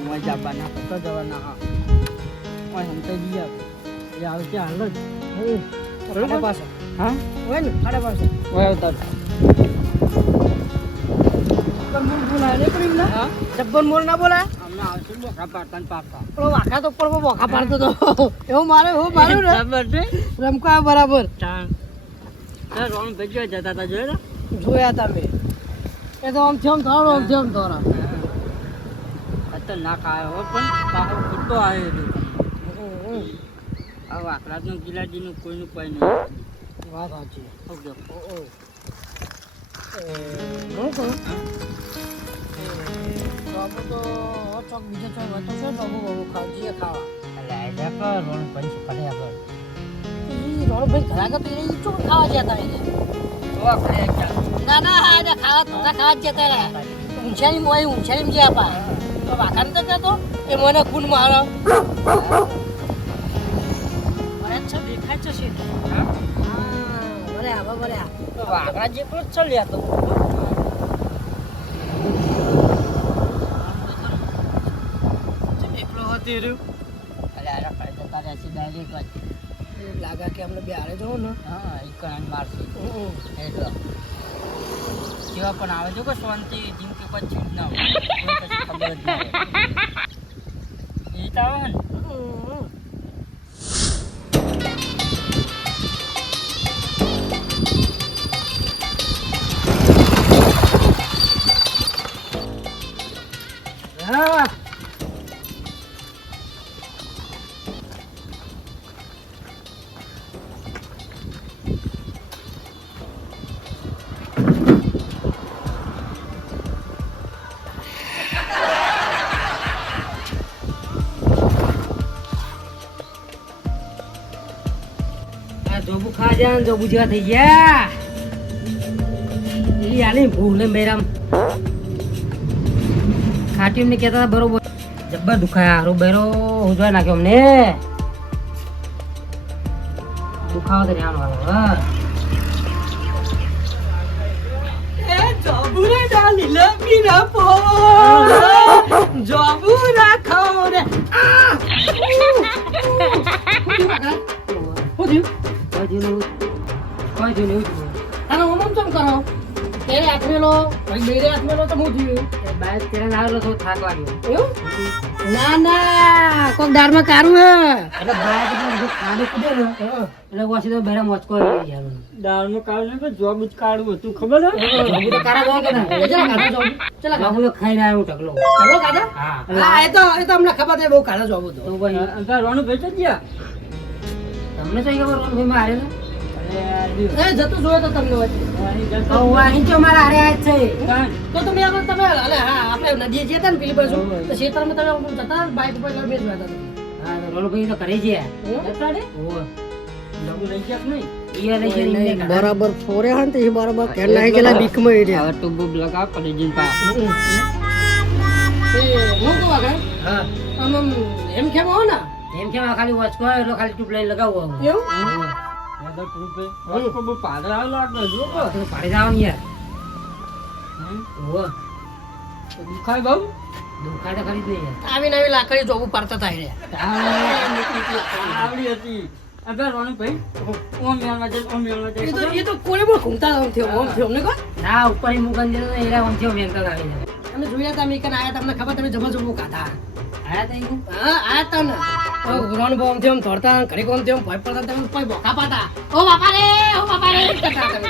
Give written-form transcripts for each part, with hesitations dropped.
હું જવાના તો જવાના હા ઓય હમ તો જીયા એ આવે છે હાલ જ બરાબર પાસે હા ઓય ને ખાડે પાસે ઓય આવતા કમુલ બોલાય ને પ્રેમ ના હા જબ્બન મોર ના બોલાય અમને આવશે બોખા પાડતા ને પાડતા પણ વાખા તો ઉપર બોખા પાડતો તો એવું મારું ને બરાબર છે રમકા બરાબર રોણ ભેજો જતા હતા જોયા હતા મેં એ તો આમ થોડા તો ના ખાયો હો પણ પાછો ખોટો આવ્યો આ વાકરાજનું ગિલાજીનું કોઈનું કોઈ નહીં વાત સાચી ઓકે હું કહું બાબુ તો ચોક બીજો ચોક હતો છે બાબુ ખાવજીએ ખાવા એટલે આ રોણ ભાઈ કરે આગળ રોણ ભાઈ ઘરા તો એ ચોક ખાવા જતા એને ના ખાવા જતા રહ્યા ઊંચાની જે આપા તો વાખાન તો કહેતો એ મને ખૂન મારો દેખાય છે બરે વાઘરા જેટલો જ ચાલ્યા તો એકલો હતી રહ્યું અરે આરા પડે જતા રહ્યા છે ડાયરેક્ટ જ લાગે કે અમને બે હારે જવું ને હા એ કણ મારશે એટલે જેવા પણ આવે જો કે શાંતિ જીમ કે કોઈ ચીજ ના હોય ખબર જ ના હોય એ તો આવે ને હા જોબુ ખા જા જોબુ જેવા થઈ ગયા એ આલી ભૂલે મેરામ ખાટી એમને કહેતા હતા બરોબર જબ્બર દુખાયા હારો બેરો ઉજવા નાખ્યો અમને દુખાવો તો રહેવાનો હા એ જોબુ રે ડાલી લપી ના પો જોબુ રાખો રે કોઈ જોયું તારો ઓમ ચમ કરો તેરે આઠમેલો ભાઈ મેરે આઠમેલો તો હું થયું બાઈક તેરે લાવેલો તો થાક લાગ્યો એવું ના કોક દારમાં કારું હે એટલે બાઈક એટલે ખાડે કુદે ને એટલે વાસી તો બેરા મોચકો આવી યાર દારમાં કારું ને જોબ જ કાઢું હતું ખબર હે જોબ તો કારા ગયો કે ના એજા કાઢા જોબ ચલા બાબુ તો ખાઈને આવ્યો ઢગલો કાઢા હા એ તો અમને ખબર છે બહુ કાઢા જોબ તો ભાઈ અંતર રોણું ભેચી ગયા તમને તો ખબર રોણ ભાઈ મારે ને એ જતો જોયો તો તમને અહીં જો મારા હારે આજ છે તો તમે અલે હા આપણે નદી જતા ને પેલી બાજુ તો ખેતરમાં તમે જતા બાઈક ઉપર લઈને બેસવા હતા હા તો રોલો ભાઈ તો કરે છે જતા ને ઓ લગુ લઈ ગયા નહીં એ લઈ ગયા બરાબર ફોરે હન તે બરાબર કે લઈ ગયેલા બીકમાં એ હવે તો બુબ લગા પડી જીન પા એ હું તો વાગે હા આમ એમ કેમ હો ને એમ કેમ ખાલી વોચ કો એટલો ખાલી ટ્યુબ લાઈન લગાવો એવું દાદા ગ્રુપે વોચ કો બહુ પાદર આવ લાગે જો તો પાડી જાવ ને યાર ઓ દુખાય બહુ દુખાય તો ખરી જ નહીં યાર આવી નવી લાકડી જોવું પડતા થાય રે આવડી હતી અબે રોણુ ભાઈ ઓમ મેળવા જાય એ તો કોને બોલ ઘૂમતા ઓમ થયો ને કો ના ઉપર ઈ મુગન દે ને એરા ઓમ થયો મેંકા આવી જાય અમે જોયા તા મે કે આયા તમને ખબર તમે જબર જબર કાઢા આયા તા ઈ હા આયા તા ને રોણ બોમ થયો તોડતા ઘરે કોમ થયો ભય પડતા તમે કોઈ બોકા પાતા ઓ બાપા રે કરતા તમે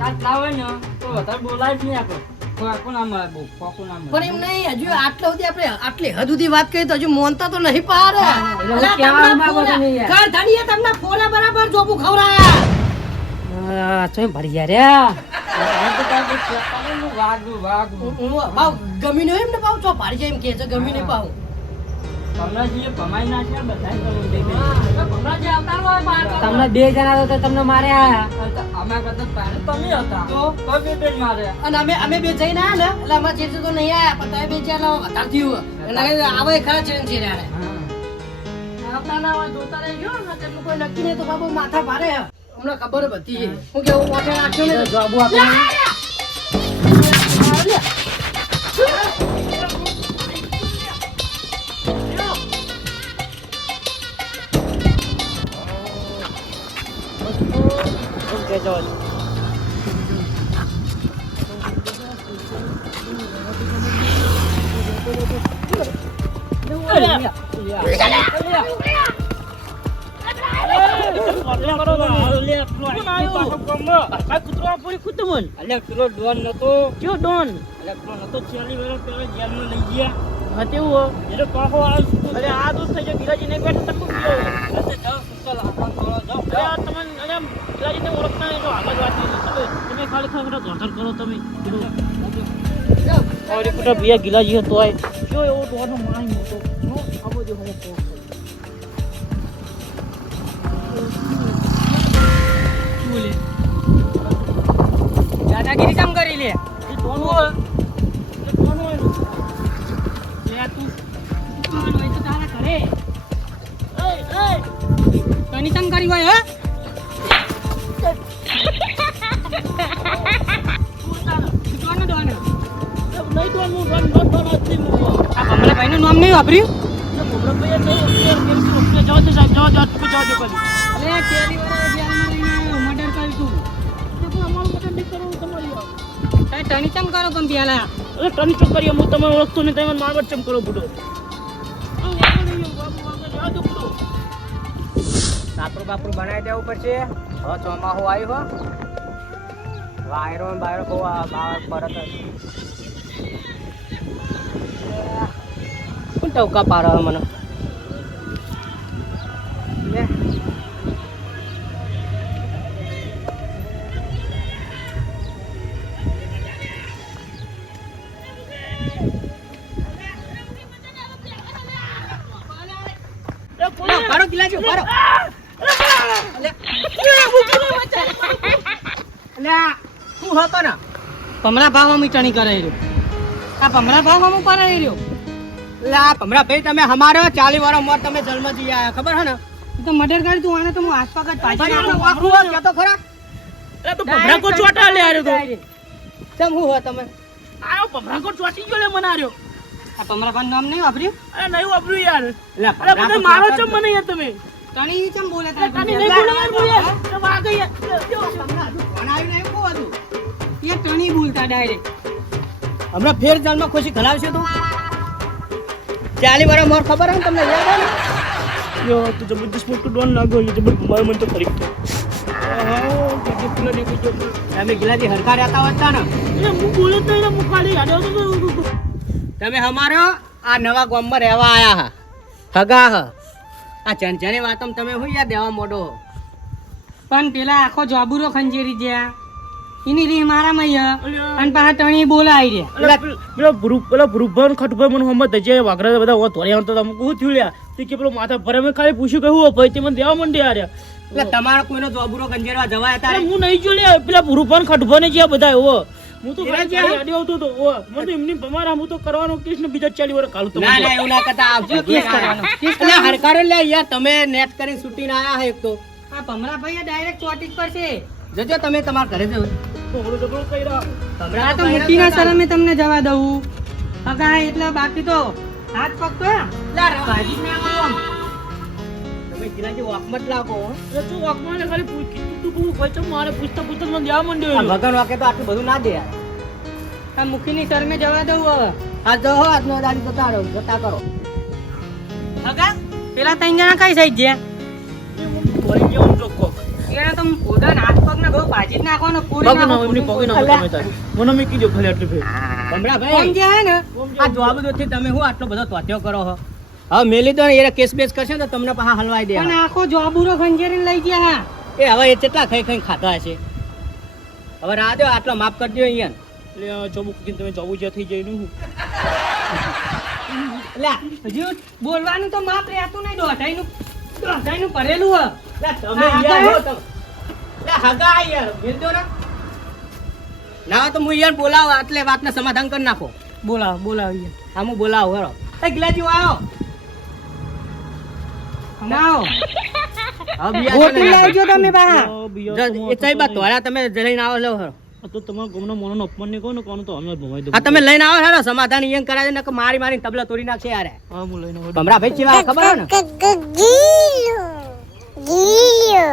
આ લાવે ને તો વધારે બોલાય જ નહીં આપો કોકો નામ બો કોકો નામ પણ એમ નહીં હજુ આટલા સુધી આપણે આટલી હદ સુધી વાત કરી તો હજુ મોનતા તો નહીં પાર એટલે કેવા માંગો છો ને યાર ઘર ધણીએ તમને ફોલા બરાબર જોબુ ખવરાયા ચોય ભરી ગયા રે વાગ ગમી ને એમ ને પાવ ચો ભારી જાય એમ કે છે ગમી ને પાવ કમલાજી ભમાઈ નાખ્યા બધા તમને બે જણા તો તમને માર્યા અમે કદા પાડે તમે હતા તો બે માર્યા અને અમે બે જઈને આયા ને એટલે અમાર જે તો નહીં આયા પણ તમે બે ચાલો વધાર થયું એટલે આવે ખરા છે ને રે આપણા ના જોતા રહેજો ને તેનું કોઈ નક્કી નહીં તો બાબુ માથા ભારે અમને ખબર બધી છે હું કેવું ઓટે રાખ્યો ને જવાબ આપો કે જો ગિલાજી હતો જો એવો ડોન માય મોટો આવો જો હું દાદાગીરી કેમ કરી લે તની કેમ કરી હોય હે ભાઈ નું નામ નહીં વાપર્યું ટણી ચમ કરો પણ પેલા ટની ચમ કરીએ હું તમે ઓળખતો ને તમે માર ચમ કરો બુડો સાપરું બાપરું બનાવી દેવું પડશે હવે ચોમાહું આવ્યું હો વાયરો ને બાયરો બહુ પરત કોણ ટવકા પાડે મને લે પાડો ગિલાજો પાડો શું હતો ને ભમરા ભાવ ચણી કરે રહ્યો આ ભમરા ભાવ હું કરે રહ્યો લા ભમરા ભાઈ તમે અમારો 40 વાળો મોર તમે જન્મથી આયા ખબર હે ને તો મર્ડર કરી તું આને તો હું આસપાસ જ પાછી આખું કે તો ખરા અરે તો ભમરા કો ચોટા લે આર્યો તો કેમ હું હો તમે આયો ભમરા કો ચોટી ગયો લે મનાર્યો આ ભમરા ભાઈ નામ નહીં વાપર્યું અરે નહીં વાપર્યું યાર લા અરે મને મારો ચમ મને યાર તમે ટણી ચમ બોલે ટણી નહીં બોલે યાર તો વાગે યાર બનાવી નહીં કો હતું એ ટણી બોલતા ડાયરેક્ટ હમણાં ફેર જાનમાં ખુશી ખલાવશે તો 40 વાળા મોર ખબર હે તમને યાદ હે ને યો તો જબરદસ્ત મોટો ડોન લાગો એ જબર ઘુમાય મને તો ખરી તમે ગિલાજી હરખા રહેતા હતા ને એટલે હું બોલે તો એને હું ખાલી યાદ આવતો તમે અમારો આ નવા ગામમાં રહેવા આયા હા હગા હ આ ચંચની વાતમ તમે હું યાદ દેવા મોડો પણ પેલા આખો જોબુરો ખંજેરી જ્યા એની રી મારામાં અને પાછા ટણી બોલાઈ રહ્યા પેલો ભરૂભાઈ ખટભાઈ મને હમત જે વાઘરા બધા ધોર્યા તો તમે કહું થયું લ્યા તે કે પેલો માથા ભરે મેં ખાલી પૂછ્યું કે હું ભાઈ તે મને દેવા માંડી આર્યા એટલે તમારો કોઈનો જોબુરો ખંજેરવા જવાય હતા હું નહીં જો લ્યા પેલા ભરૂભાઈ ખટભાઈ ને જ્યાં બધા એવો હું તો ગાડી આવતો તો મને તો એમની તમારા હું તો કરવાનો કેસ ને બીજા 40 વર્ષ કાઢું તો ના ના એવું ના કરતા આવજો કેસ કરવાનો એટલે હરકારો લે યાર તમે નેટ કરીને છૂટીને આયા હે એક તો આ ભમરા ભાઈ ડાયરેક્ટ ચોટી પર છે જજો તમે તમારા ઘરે જજો તો મુઠ્ઠીના શરમે તમને જવા દઉં હગા એટલે બાકી તો હાથ પગ તો ભાજી ના આમ તમે ગિલાજી વાકમત લાગો તું વાકમાં ખાલી પૂછ્યું તું કહું ભાઈ ચમ મારે પૂછતા પૂછતા મને દેવા માંડ્યો ભગવાન વાકે તો આટલું બધું ના દે યાર આ મુખીની શરમે જવા દઉં હવે આ જો આજનો દાડી જતા કરો હગા પેલા 3 જણા કઈ સાઈડ ગયા કોઈ જેવું ચોખ્ખો એના તો પોદા હાથ પગ ને બહુ ભાજી નાખવાનો પૂરી મને મે કીધું ભલે આટલું ફેર ભમરા ભાઈ કોણ જે હે ને આ જવાબ દોથી તમે હું આટલો બધો તોત્યો કરો હો હવે મેલી તો એ કેસ બેસ કરશે તો તમને પાછા હલવાઈ દે પણ આખો જોબુરો ખંજેરીને લઈ ગયા હા એ હવે એ કેટલા ખાઈ ખાતા હશે હવે રાહ દો આટલો માફ કરી દો અહીંયા એટલે જોબુ કીને તમે જોબુ જે થઈ જઈને હું લે હજુ બોલવાનું તો માફ રહેતું નહીં દોઢાઈનું ભરેલું હ લે તમે યાર હો તમે લે હગા યાર મેલ દો ના તો હું યાર બોલાવ એટલે વાતને સમાધાન કરી નાખો બોલાવ યાર હા હું બોલાવ હેરો એ ગિલાજી આવો આવો બોટી લાવજો તમે બા એ તઈ બા તોરા તમે લઈને આવો લો હેરો તો તમારા ગામના મોણોનો અપમાન નહીં કહો ને કોણ તો અમે ભમાઈ દો આ તમે લઈને આવો હેરો સમાધાન ઈયન કરાવે ને કે મારી તબલા તોડી નાખશે યાર હા હું લઈને આવું ભમરા ભાઈ ચેવા ખબર હે ને ગીલો